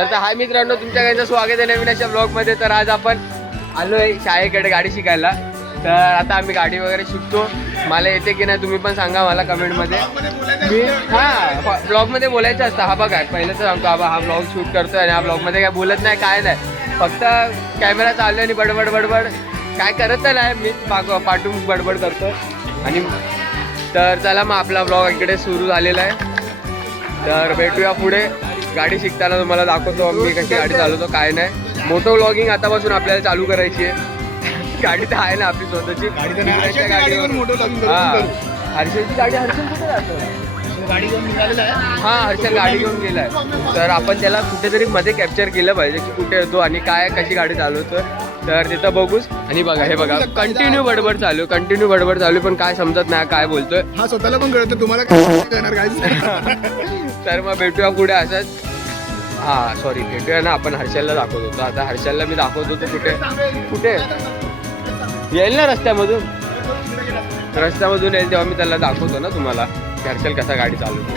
तर हाय मित्रांनो, तुमच्या स्वागत आहे नवीन अशा ब्लॉग मध्ये. तर आज आपण आलोय शाळेकडे गाडी शिकायला. तर आता आम्ही गाडी वगैरे शिकतो. मला येते की नाही तुम्ही पण सांगा मला कमेंट मध्ये. मी ब्लॉग मध्ये बोलायचं असतं. हा बघा पहिलं तर सांगतो, हा ब्लॉग शूट करतोय आणि हा ब्लॉग मध्ये काय बोलत नाही, काय नाही, फक्त कॅमेरा चालू आणि बडबड बडबड काय करत नाही, मी पाठवून बडबड करतो. आणि तर चला मग आपला ब्लॉग इकडे सुरू झालेला आहे. तर भेटूया पुढे. गाडी शिकताना तुम्हाला दाखवतो मी कशी गाडी चालवतो, काय नाही. मोटो व्लॉगिंग आतापासून आपल्याला चालू करायची आहे. गाडी तर आहे ना आपली स्वतःची. हर्षलची गाडी हर्षल कुठे जातो? हा, हर्षल गाडी घेऊन गेलाय. तर आपण त्याला कुठेतरी मध्ये कॅप्चर केलं पाहिजे की कुठे येतो आणि काय कशी गाडी चालवतो. तर तिथं बघूच. आणि बघा हे बघा कंटिन्यू बडबड चालू पण काय समजत नाही काय बोलतोय. हा स्वतःला पण कळतं, तुम्हाला काय करणार काय. तर मग भेटूया पुढे असंच. हा सॉरी, भेटूया ना. आपण हर्षलला दाखवत होतो. आता हर्षलला मी दाखवत होतो कुठे येईल ना रस्त्यामधून येईल तेव्हा मी त्याला दाखवतो ना तुम्हाला की हर्षल कसा गाडी चालवतो.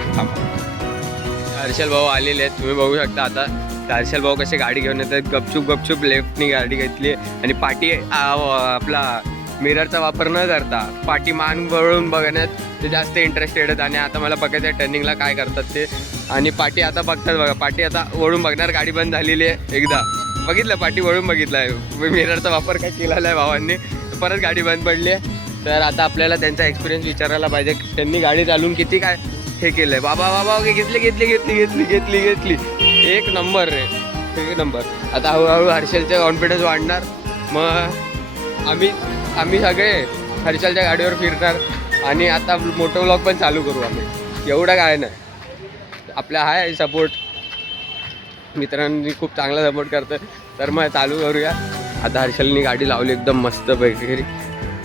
हर्षल भाऊ आलेले आहेत, तुम्ही बघू शकता. आता हर्षल भाऊ कसे गाडी घेऊन येतात. गपचूप लेफ्टनी गाडी घेतली आणि पाठी आपला मिररचा वापर न करता पाठी मान वळून बघण्यात ते जास्त इंटरेस्टेड आहेत. आणि आता मला बघायचं आहे टर्निंगला काय करतात ते. आणि पाठी आता बघतात बघा, पाठी आता वळून बघणार. गाडी बंद झालेली आहे, एकदा बघितलं पाठी वळून बघितलं आहे. मिररचा वापर काय केलेला आहे भावांनी, परत गाडी बंद पडली आहे. तर आता आपल्याला त्यांचा एक्सपिरियन्स विचारायला पाहिजे, त्यांनी गाडी चालवून किती काय हे केलंय. बाबा घेतली एक नंबर रे, एक नंबर. आता हळूहळू हर्षलचा कॉन्फिडन्स वाढणार. मग आम्ही सगळे हर्षलच्या गाडीवर फिरणार. आणि आता मोठं व्लॉग पण चालू करू आम्ही. एवढं काय नाही, आपल्या आहे सपोर्ट. मित्रांनी खूप चांगला सपोर्ट करतोय. तर मग चालू करूया. आता हर्षलनी गाडी लावली एकदम मस्त पैकी.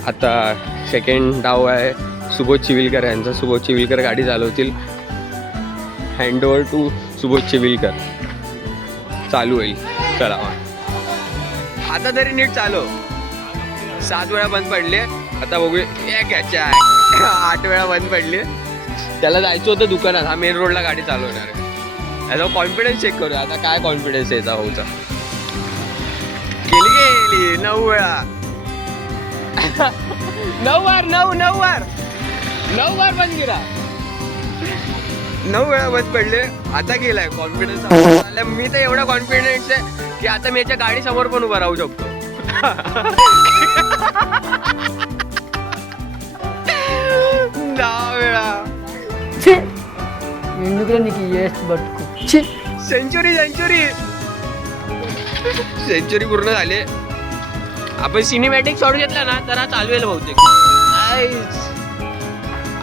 आता सेकंड डाव आहे सुबोध चिविलकर यांचा. सुबोध चिविलकर गाडी चालवतील. Handover to Subodh Chivilkar. चालू होईल. चला आता तरी नीट चालव. 7 वेळा बंद पडले. आता बघूया. एक घ्यायच्या 8 वेळा बंद पडले. त्याला जायचं होतं दुकानात. हा मेन रोडला गाडी चालवणार आहे. याचा कॉन्फिडन्स चेक करूया आता काय कॉन्फिडन्स आहे याचा भाऊचा. गेली 9 वेळा. 9 वार बंद गेला. 9 वेळा बंद पडले. आता गेलाय कॉन्फिडन्स. मी तर एवढा कॉन्फिडन्स आहे की आता मी याच्या गाडी समोर पण उभा राहू शकतो. 10 वेळा. सेंचुरी पूर्ण झाले. आपण सिनेमॅटिक शॉट घेतला ना तर हा चालवेल बहुतेक.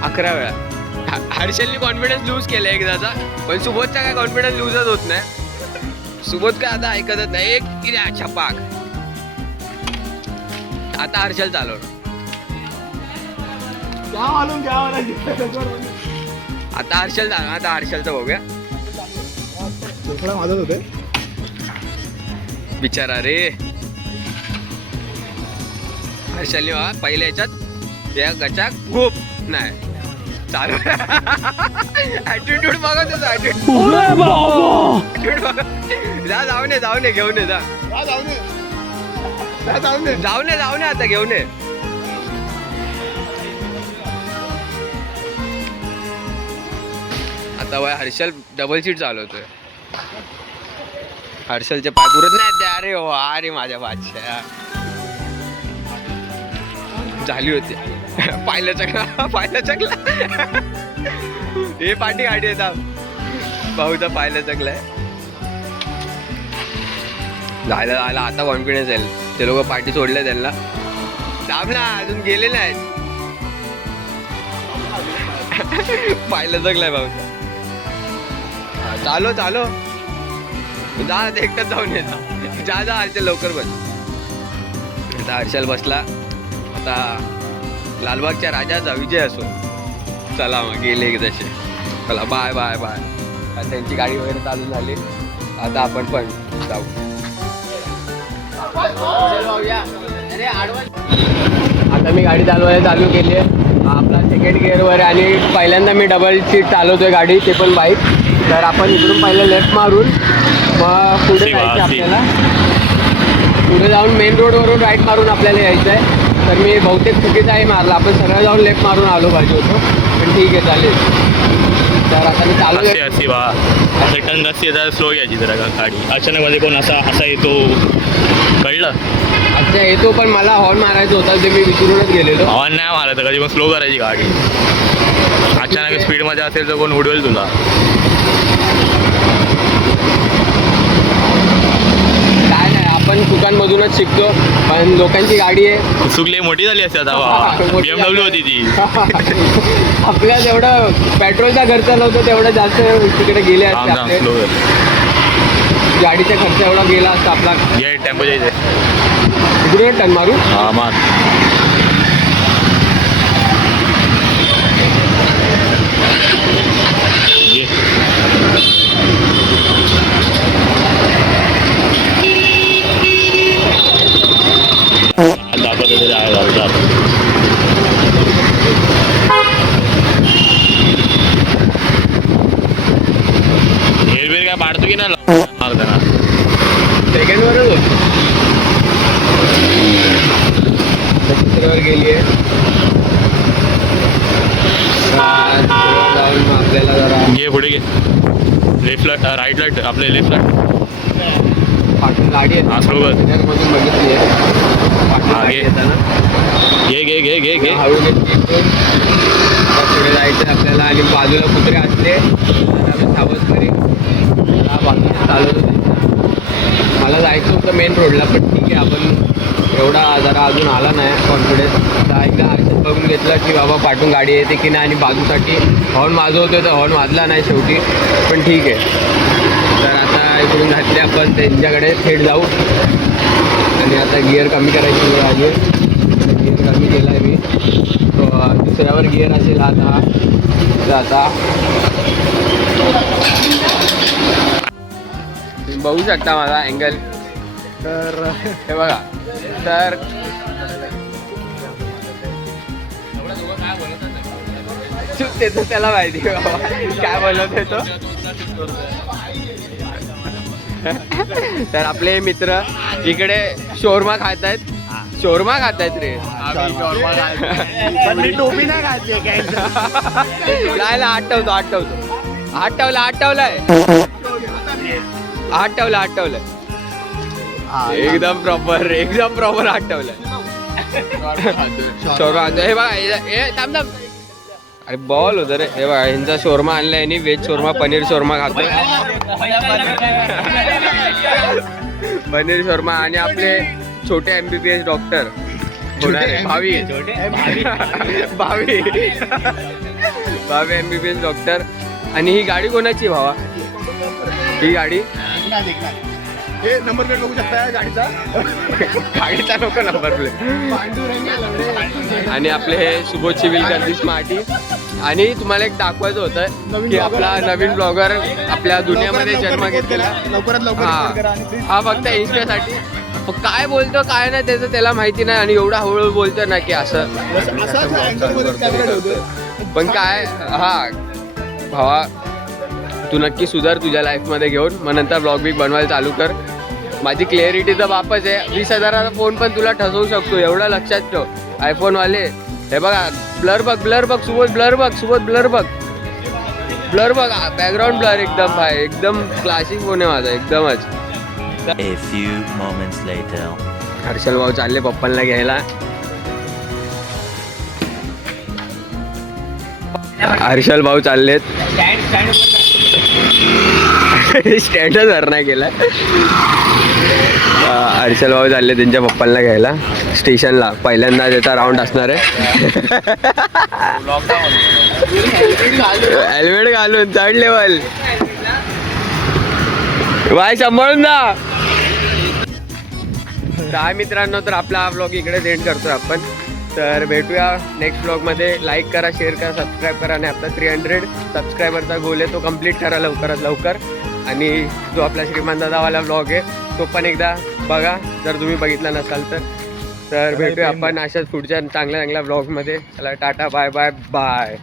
11 वेळा. हर्षलनी कॉन्फिडन्स लूज केला एकदाचा. पण सुबोधचा काय कॉन्फिडन्स लूजच होत नाही. सुबोध काय आता ऐकतच नाही. एक किऱ्या छपाक. आता हर्षल चालवणार. आता हर्षलचं बघूया. माझं होते बिचारा रे. हर्षलने पहिल्या याच्यात त्या गचा खूप नाही चालू. ऍटिट्यूड बघा त्याचा. ऍटिट्यूड जाऊ ने घेऊन ये. जाऊ ने आता घेऊन ये. आता वय हर्षल डबल सीट चालवतोय. हर्षलचे पाय पुरत नाही ते. अरे हो, अरे माझ्या बादशाह झाली होती. पाहिलं चकला. हे पाठी गाडी येतात भाऊचा. पाहिलं चकलाय. झालं आता कॉन्फिडन्स येईल. ते लोक पाठी सोडले त्यांना. दाब ना, अजून गेले नाहीत. पाहिलं चकलाय भाऊचा. चालो जा एकटाच जाऊन येत. जा हर्षल लवकर बस. आता हर्षल बसला. आता लालबागच्या राजाचा विजय असो. चला मग गेले एक तसे. चला बाय. त्यांची गाडी वगैरे चालू झाली. आता आपण पण जाऊ. आता मी गाडी चालवायला चालू केली आहे. आपला सेकंड गिअरवर. आणि पहिल्यांदा मी डबल सीट चालवतोय गाडी, ते पण बाईक. तर आपण इकडून पहिलं लेफ्ट मारून मग पुढे जायचं आपल्याला. पुढे जाऊन मेन रोडवरून राईट मारून आपल्याला यायचं आहे. तर मी बहुतेक चुकीचाही मारला, आपण सरळ जाऊन लेफ्ट मारून आलो पाहिजे होतो, पण ठीक आहे चालेल. तर आता मी चालू असे असे वा असं टन रस्ती जरा स्लो घ्यायची जरा गाडी. अचानक मध्ये कोण असा येतो कळलं. अच्छा येतो, पण मला हॉर्न मारायचं होतं ते मी विसरूनच गेलेलो. हॉर्न नाही मारायचं कधी, मग स्लो करायची गाडी. अचानक स्पीडमध्ये असेल तर कोण उडवेल तुला. काय नाही, आपण चुकांमधूनच शिकतो, पण लोकांची गाडी आहे. चुकली मोठी झाली असते आता. BMW होती ती. आपल्या जेवढं पेट्रोलचा खर्च नव्हतं तेवढं जास्त तिकडे गेले असते आपले. स्लो गाडीचा खर्च एवढा गेला असता आपला. घे टेम्पो जायचं. इकडे टन मारू. हा मार. घे. दाखवतो तरी आहे घालतात. हेरवेर काय पाडतो की नाही मारताना. सेकंडवरच होतो. तिसऱ्यावर गेली आहे. जाऊन मग आपल्याला जरा घे पुढे घे. लेफ्टला राईटला आपले लेफ्टला पाठून गाडी आहे. हा, बरोबर. मधून बघितली आहे पाठून हा, गाडी घे. येताना. घे घे घे घे घे. हळू घेतली पुढे जायचं आपल्याला. आणि बाजूला कुत्रे असले तर आम्ही सावध घरी बाजूला चालवतो त्यांच्या. मला जायचं होतं मेन रोडला, पण ठीक आहे आपण एवढा जरा अजून आला नाही कॉन्फिडन्स. आता एकदा आरशात बघून घेतलं की बाबा पाठून गाडी येते की नाही, आणि बाजूसाठी हॉर्न वाजवतोय तर हॉर्न वाजला नाही शेवटी, पण ठीक आहे. तर आता इकडून घातले आपण त्यांच्याकडे थेट जाऊ. आणि आता गिअर कमी करायची वेळ आली आहे. गिअर कमी केला आहे मी. दुसऱ्यावर गिअर असेल आता. तर आता तुम्ही बघू शकता माझा अँगल. तर हे बघा. तर ते तर त्याला माहिती बाबा काय बोलत आहे तो. तर आपले मित्र इकडे शोरमा खात आहेत. शोरमा खात आहेत रे. टोपी नाही घातली नाही आठवलाय. एकदम प्रॉपर आठवलंय. शोरमा हे बघा. हे थांब. अरे बॉल होतं रे. हे बघा ह्यांचा शोरमा आणलाय यांनी. व्हेज शोरमा, पनीर शोरमा खातोय. पनीर शोरमा. आणि आपले छोटे MBBS डॉक्टर भावी MBBS डॉक्टर. आणि ही गाडी कोणाची भावा? ही गाडी हे नंबर प्लेट बघू शकता गाडीचा. गाडीचा नको नंबर प्लेट. आणि आपले हे सुबोध चिविलकर दी स्मार्टी. आणि तुम्हाला एक दाखवायचं होतं की आपला नवीन ब्लॉगर आपल्या दुनियामध्ये जन्म घेतलेला. हा फक्त इन्स्टासाठी. काय बोलतो काय नाही त्याचं त्याला माहिती नाही. आणि एवढा हळूहळू बोलतो ना की असं. पण काय हा भावा तू नक्की सुधार तुझ्या लाईफमध्ये घेऊन. मग नंतर ब्लॉग बिग बनवायला चालू कर. माझी क्लिअरिटी तर बापच आहे. 20,000चा फोन पण तुला ठसवू शकतो एवढं लक्षात ठेव. आयफोनवाले हे बघा. ब्लर बघ सुबोध. ब्लर बघ बॅकग्राऊंड ब्लर एकदम भाई. एकदम क्लासिक फोन आहे माझा एकदमच. A few moments later. Harshal भाऊ चालले पप्पांना घ्यायला. हर्षल भाऊ चाललेत. स्टँडच हर नाही केला. हर्षल भाऊ चालले त्यांच्या पप्पांना घ्यायला स्टेशनला. पहिल्यांदा त्याचा राऊंड असणार आहे. हेल्मेट घालून थर्ड लेवल. बाय सांभाळून ना. तर मित्रांनो, तर आपला हा ब्लॉग इकडेच एंड करतोय आपण. तर भेटूया नेक्स्ट ब्लॉगमध्ये. लाईक करा, शेअर करा, सबस्क्राईब करा. आणि आपला 300 सबस्क्रायबरचा गोल आहे तो कंप्लीट करा लवकरात लवकर. आणि जो आपला श्रीमान दादावाला ब्लॉग आहे तो पण एकदा बघा जर तुम्ही बघितला नसाल तर. तर भेटूया आपण अशाच पुढच्या चांगल्या ब्लॉगमध्ये. चला टाटा बाय बाय बाय.